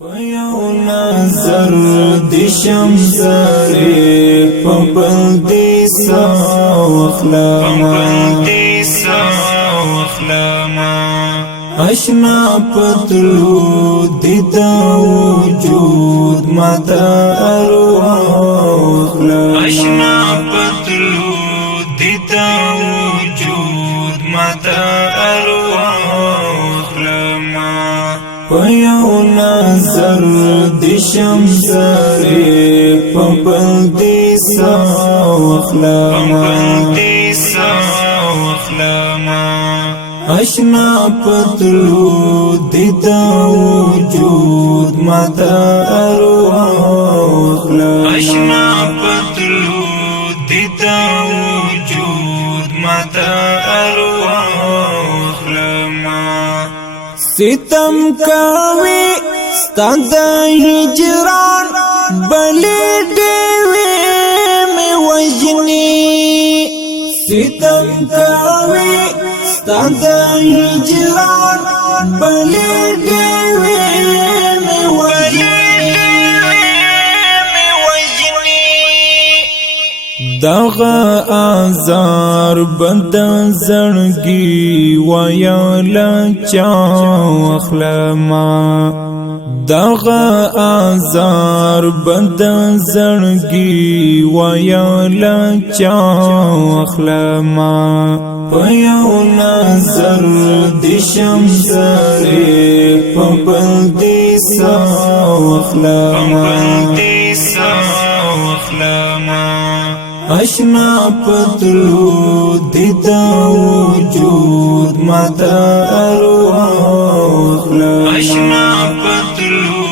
پيو نظر دي شمزاري پبل دي ساوخلاما اشنا پتلو دي دا وجود ماتا ارواخلاما اشنا پتلو دي دا وجود ماتا ارواخلاما پيو نظر دي شمزاري پبل دي ساوخلاما اشنا پتلو دي دا وجود ماتا ارواخلاما اشنا پتلو دي دا وجود ماتا ارواخلاما ستم کوي ستاد هجران بلې دیوي می وجني ستم کوي ستاد هجران بلې دیوي می وجني دغه آزار بند زړګي ويا لچا اخلما دغه آزار بند زړګي ويا لچا اخلما پيو نظر دي شمزاري پبل دي ساوخلاما اشنا پتلو دي دا وجود ماتا ارواخلاما اشنا پتلو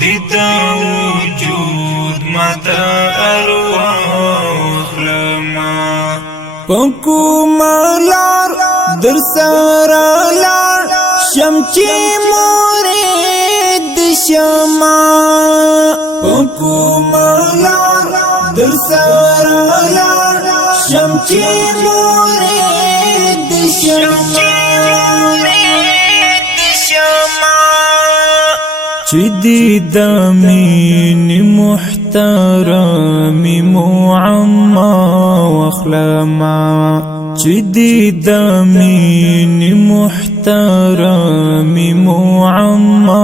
دي دا وجود ماتا ارواخلاما پکو مالار در سارا لار شمچی مورد شما پکو مالار در سارا لار شمچی مورد شما چی دی دامین محترمی معما واخلاما چی دی دامین محترمی معما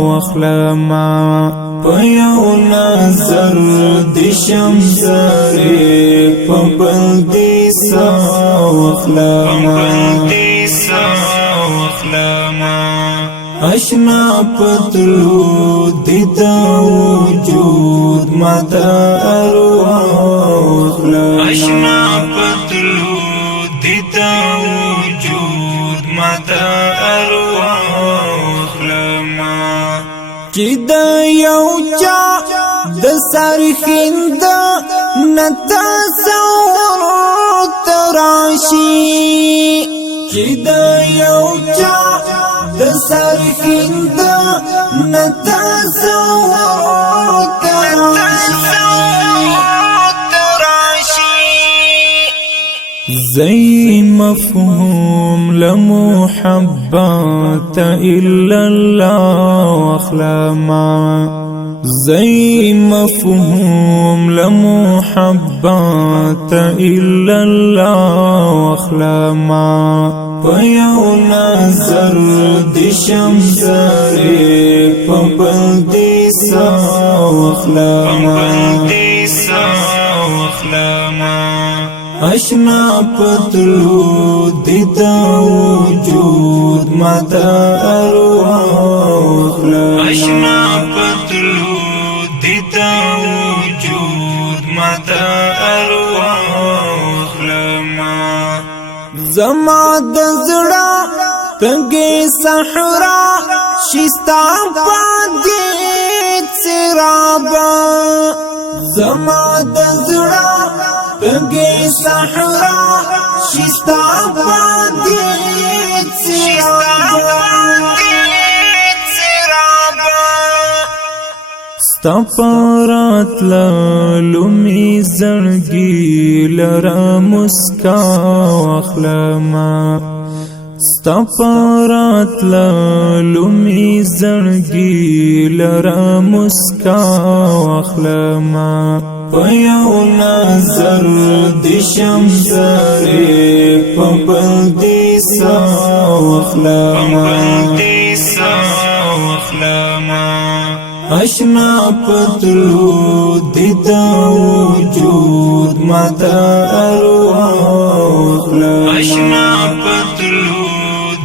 واخلاما پيو نظر دي شمزاري پبل دي ساوخلاما اشنا پتلو دي دا وجود ماتا ارواخلاما اشنا پتلو دي دا وجود ماتا ارواخلاما چی دا یو چا د سرخیند نتصور تراشی چی دا یو چا د سرخیند نتصور تراشی زي مفهوم لمحبات إلا الله واخلاما زي مفهوم لمحبات إلا الله واخلاما پيو نظر دي شمزاري پبل دي ساوخلاما اشنا پتلو دي دا وجود ماتا ارواخلاما اشنا پتلو دي دا وجود ماتا ارواخلاما زما د زړه تنګي صحرا شستا پدې سرابا زما د زړه تنګي صحرا شستا پدې سرابا ستپارات لومي زړګي لرا مسکا واخلاما ستپرات لومی زړګي لرا مسکا واخلما پیو نظر دی شمزاری پبل دی سا واخلما اشنا پتلو دی دا وجود ماتا ارواح اشنا پتلو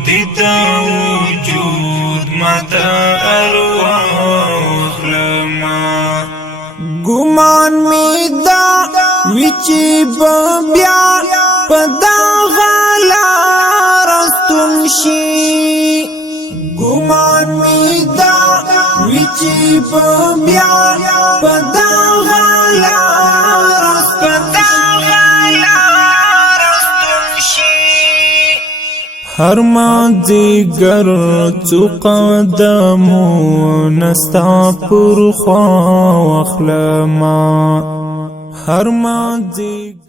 دی دا وجود ماتا ارواح گمان می دا وچی بیا پدا غالا رستون شی گمان می دا وچی بیا پدا غالا رستون شی هر مازیګر څو قدمو نستا پر خوا واخلما هر مازیګر